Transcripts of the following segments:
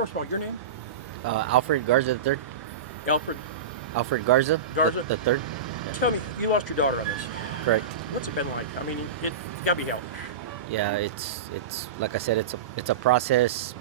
First of all, your name? Alfred Garza III. Alfred Alfred Garza. Garza? The third. Tell me, you lost your daughter on this. Correct. What's it been like? I mean, it got to be hell. Yeah, it's like I said, it's a process.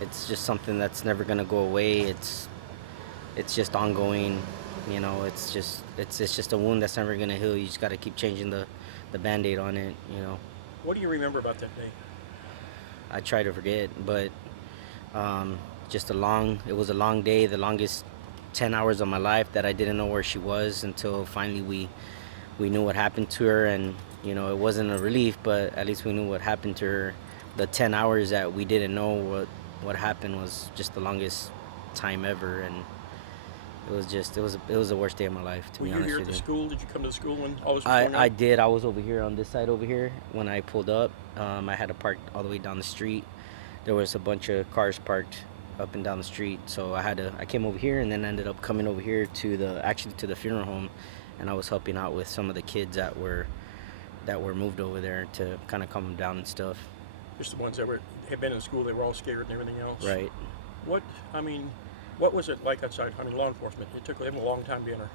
It's just something that's never gonna go away. It's just ongoing. You know, it's just a wound that's never gonna heal. You just gotta keep changing the Band-Aid on it. You know, What do you remember about that day? I try to forget, but just it was a long day, the longest 10 hours of my life that I didn't know where she was until finally we knew what happened to her. And you know, it wasn't a relief, but at least we knew what happened to her. The 10 hours that we didn't know what happened was just the longest time ever. And it was the worst day of my life, to Were be you honest here at with the you. school? Did you come to the school when all this was going on? I did. I was over here on this side over here when I pulled up. I had to park all the way down the street. There was a bunch of cars parked up and down the street, so I came over here, and then ended up coming over here to the funeral home, and I was helping out with some of the kids that were moved over there to kind of calm them down and stuff. Just the ones that had been in school, they were all scared and everything else. Right. What was it like outside? I mean, law enforcement. It took them a long time being here.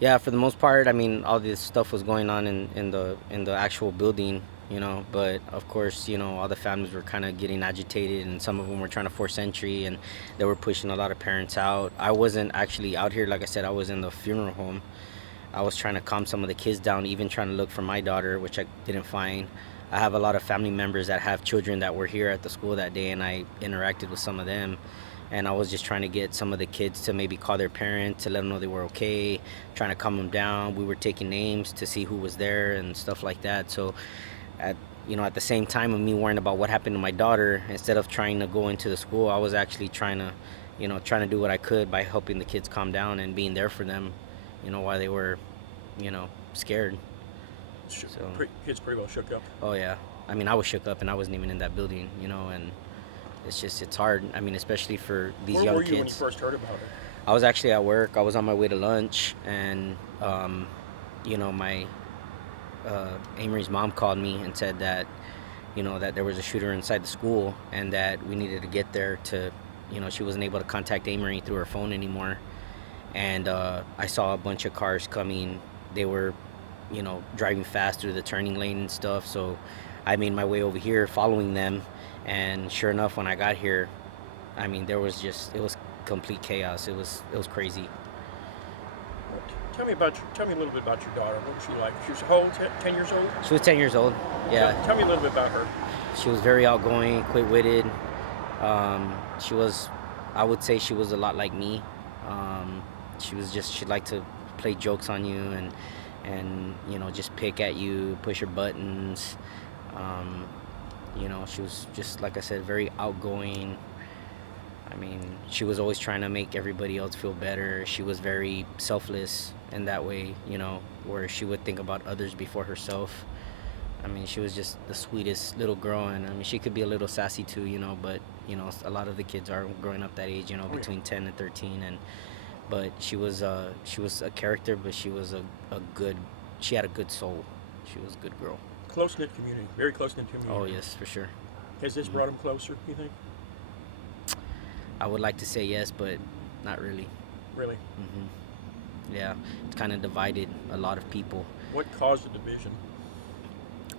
Yeah, for the most part, I mean, all this stuff was going on in the actual building, you know. But of course, you know, all the families were kind of getting agitated, and some of them were trying to force entry, and they were pushing a lot of parents out. I wasn't actually out here, like I said. I was in the funeral home. I was trying to calm some of the kids down, even trying to look for my daughter, which I didn't find. I have a lot of family members that have children that were here at the school that day, and I interacted with some of them. And I was just trying to get some of the kids to maybe call their parents to let them know they were okay, trying to calm them down. We were taking names to see who was there and stuff like that. So, at the same time of me worrying about what happened to my daughter, instead of trying to go into the school, I was actually trying to do what I could by helping the kids calm down and being there for them, while they were, scared. So Kids pretty well shook up. Oh yeah, I mean, I was shook up, and I wasn't even in that building, and it's hard. I mean, especially for these young kids. Where were you when you first heard about it? I was actually at work. I was on my way to lunch, and my Amory's mom called me and said that that there was a shooter inside the school, and that we needed to get there to, she wasn't able to contact Amory through her phone anymore. And I saw a bunch of cars coming. They were driving fast through the turning lane and stuff. So I made my way over here following them, and sure enough, when I got here, I mean, it was complete chaos. It was crazy. Tell me a little bit about your daughter. What was she like? She was how old? 10 years old? She was 10 years old. Yeah. Tell me a little bit about her. She was very outgoing, quick-witted. I would say she was a lot like me. She liked to play jokes on you and just pick at you, push your buttons. She was just, like I said, very outgoing. I mean, she was always trying to make everybody else feel better. She was very selfless in that way, where she would think about others before herself. I mean, she was just the sweetest little girl, and I mean, she could be a little sassy too, but a lot of the kids are growing up that age, between 10 and 13, but she was a character, but she had a good soul. She was a good girl. Close-knit community, very close-knit community. Oh yes, for sure. Has this brought them closer, you think? I would like to say yes, but not really. Really? Mm-hmm. Yeah, it's kind of divided a lot of people. What caused the division?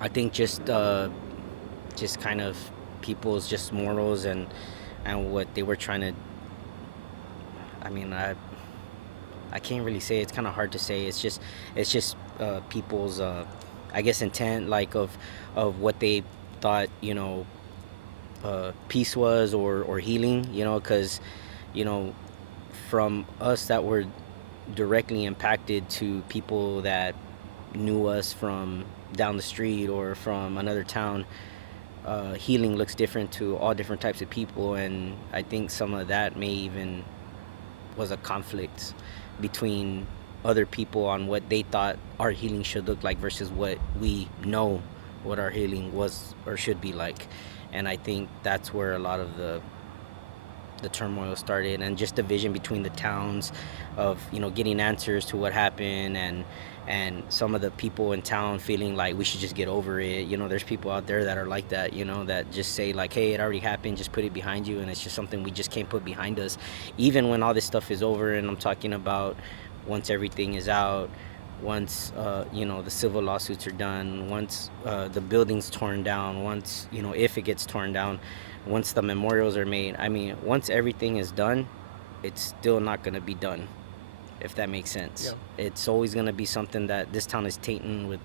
I think just kind of people's just morals and what they were trying to. I mean, I can't really say. It's kind of hard to say. It's just people's I guess intent, like of what they thought peace was or healing, because from us that were directly impacted to people that knew us from down the street or from another town, healing looks different to all different types of people. And I think some of that may even was a conflict between other people on what they thought our healing should look like versus what we know what our healing was or should be like. And I think that's where a lot of the the turmoil started, and just division between the towns of, you know, getting answers to what happened, and some of the people in town feeling like we should just get over it. You know, there's people out there that are like that, you know, that just say like, hey, it already happened, just put it behind you, and it's just something we just can't put behind us even when all this stuff is over. And I'm talking about once everything is out, once you know, the civil lawsuits are done, once the building's torn down, once, you know, if it gets torn down, once the memorials are made. I mean, once everything is done, it's still not going to be done, if that makes sense. Yeah. It's always going to be something that this town is tainted with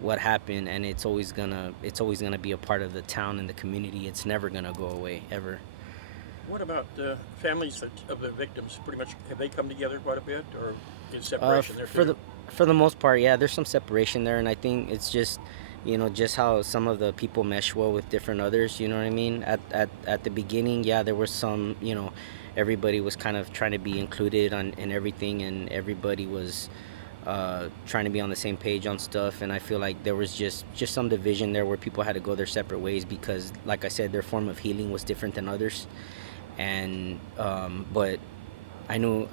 what happened, and it's always gonna be a part of the town and the community. It's never going to go away, ever. What about families of the victims? Pretty much, have they come together quite a bit, or is separation there too? For the most part, yeah, there's some separation there, and I think it's just, you know, just how some of the people mesh well with different others. You know what I mean? At the beginning, yeah, there was some, you know, everybody was kind of trying to be included in everything, and everybody was trying to be on the same page on stuff. And I feel like there was just some division there where people had to go their separate ways because, like I said, their form of healing was different than others. And but I knew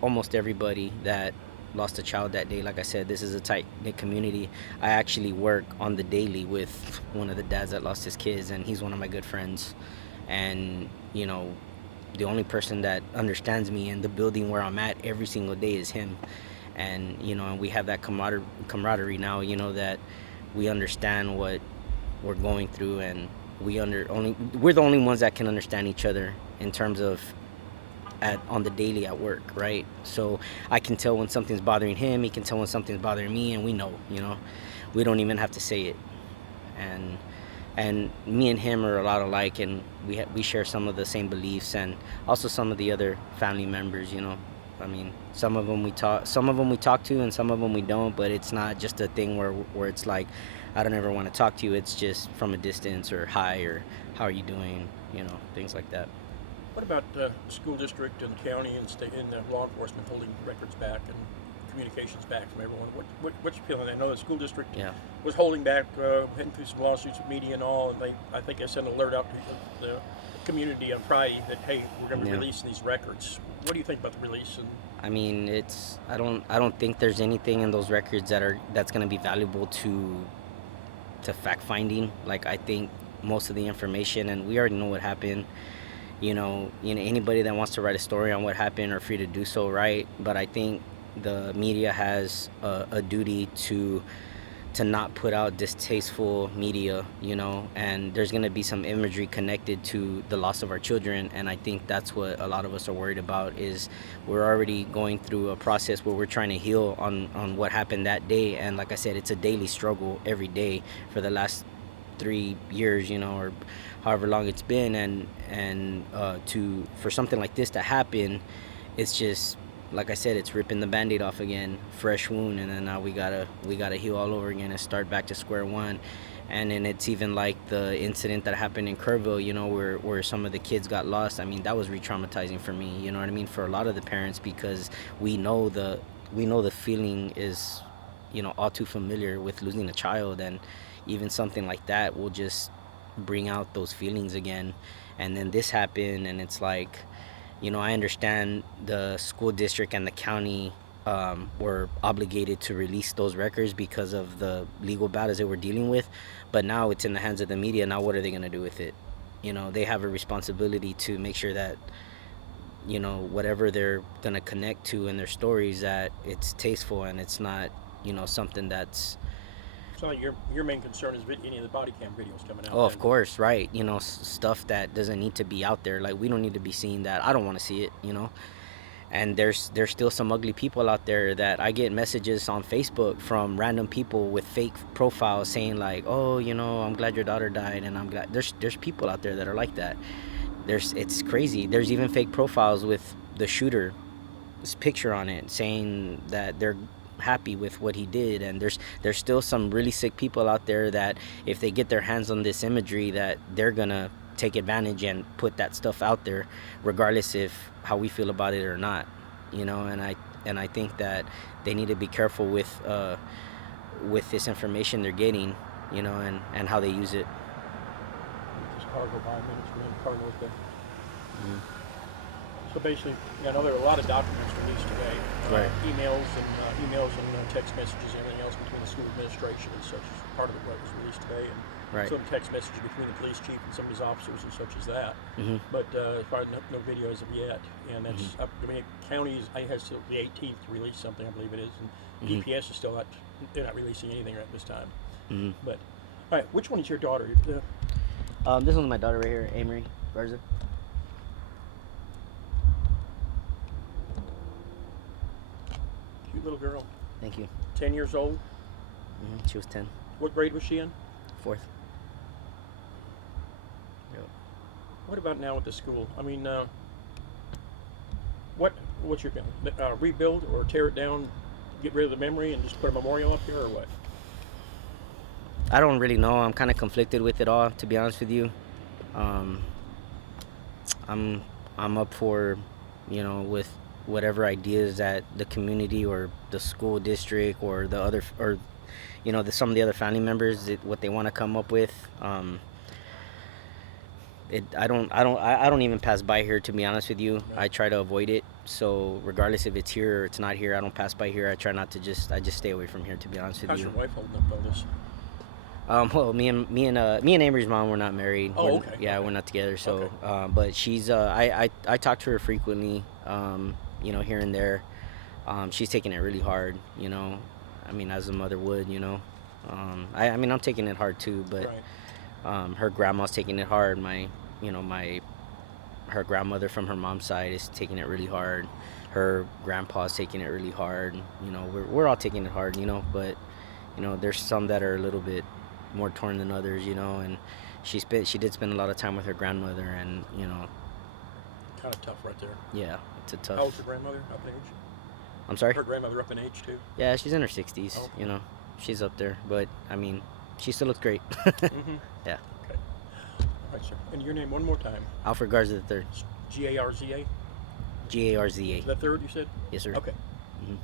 almost everybody that lost a child that day. Like I said, this is a tight-knit community. I actually work on the daily with one of the dads that lost his kids, and he's one of my good friends. And, you know, the only person that understands me in the building where I'm at every single day is him. And, you know, and we have that camaraderie now, you know, that we understand what we're going through, and we're the only ones that can understand each other in terms of on the daily at work, right? So I can tell when something's bothering him, he can tell when something's bothering me, and we know, you know, we don't even have to say it. And me and him are a lot alike, and we share some of the same beliefs, and also some of the other family members, you know. I mean, some of them we talk to, and some of them we don't. But it's not just a thing where it's like, I don't ever want to talk to you. It's just from a distance, or hi, or how are you doing, you know, things like that. What about school district and county and state and law enforcement holding records back and communications back from everyone? What's your feeling? I know the school district was holding back, heading through some lawsuits with media and all, and I think they sent an alert out to the community on Friday that, hey, we're going to be releasing these records. What do you think about the release? And I mean, I don't think there's anything in those records that's going to be valuable to fact finding. Like, I think most of the information, and we already know what happened. You know, anybody that wants to write a story on what happened are free to do so, right? But I think the media has a duty to not put out distasteful media, you know, and there's going to be some imagery connected to the loss of our children. And I think that's what a lot of us are worried about. Is we're already going through a process where we're trying to heal on what happened that day. And like I said, it's a daily struggle every day for the last 3 years, you know, or however long it's been. And for something like this to happen, it's just, like I said, it's ripping the Band-Aid off again, fresh wound, and then now we gotta heal all over again and start back to square one. And then it's even like the incident that happened in Kerrville, you know, where some of the kids got lost. I mean, that was re-traumatizing for me, you know what I mean, for a lot of the parents, because we know the feeling is, you know, all too familiar with losing a child, and even something like that will just bring out those feelings again. And then this happened, and it's like, you know, I understand the school district and the county were obligated to release those records because of the legal battles they were dealing with, but now it's in the hands of the media. Now what are they going to do with it? You know, they have a responsibility to make sure that, you know, whatever they're going to connect to in their stories, that it's tasteful and it's not, you know, something that's... So your main concern is any of the body cam videos coming out? Oh, of course, right. You know, stuff that doesn't need to be out there. Like, we don't need to be seeing that. I don't want to see it, you know. And there's still some ugly people out there that I get messages on Facebook from random people with fake profiles saying like, oh, you know, I'm glad your daughter died, and I'm glad. There's people out there that are like that. It's crazy. There's even fake profiles with the shooter's picture on it saying that they're happy with what he did. And there's still some really sick people out there that if they get their hands on this imagery, that they're gonna take advantage and put that stuff out there, regardless if how we feel about it or not, you know. And I think that they need to be careful with this information they're getting, you know, and how they use it. This car go by minutes, really, car goes by. So basically, I know there are a lot of documents released today, Right. emails and text messages and everything else between the school administration and such. Part of it what was released today, and Right. some text messages between the police chief and some of his officers and such as that. Mhm. But as far as no videos of yet, and that's up. I mean, counties. I has till the 18th to release something, I believe it is, and DPS is still not. They're not releasing anything right this time. But all right, which one is your daughter? This one's my daughter right here, Ameriie Garza. Cute little girl. Thank you. 10 years old. She was 10. What grade was she in? 4th. What about now at the school? I mean, what's your feeling? Rebuild or tear it down, get rid of the memory, and just put a memorial up here, or what? I don't really know. I'm kind of conflicted with it all, to be honest with you. I'm up for, with whatever ideas that the community or the school district or the other, or some of the other family members, what they want to come up with. I don't even pass by here, to be honest with you. No. I try to avoid it. So regardless if it's here or it's not here, I don't pass by here. I try not to I just stay away from here, to be honest with How's you. your wife holding up all this? Well, me and Ameriie's mom, we're not married. Oh, okay. Yeah, okay. we're not together. So, Okay. But she's I talk to her frequently, here and there. She's taking it really hard, I mean, as a mother would, I mean, I'm taking it hard too, but Right. her grandma's taking it hard. Her grandmother from her mom's side is taking it really hard. Her grandpa's taking it really hard. We're all taking it hard, but there's some that are a little bit more torn than others, and she did spend a lot of time with her grandmother, and Kind of tough right there. yeah, it's a tough. How old's your grandmother? Up in age? I'm sorry. Her grandmother up in age too. Yeah, she's in her 60s. Oh. She's up there, but I mean, she still looks great. Yeah. Okay. All right, sir. And your name one more time. Alfred Garza III. Garza. Garza. The third, you said? Yes, sir. Okay. Mhm.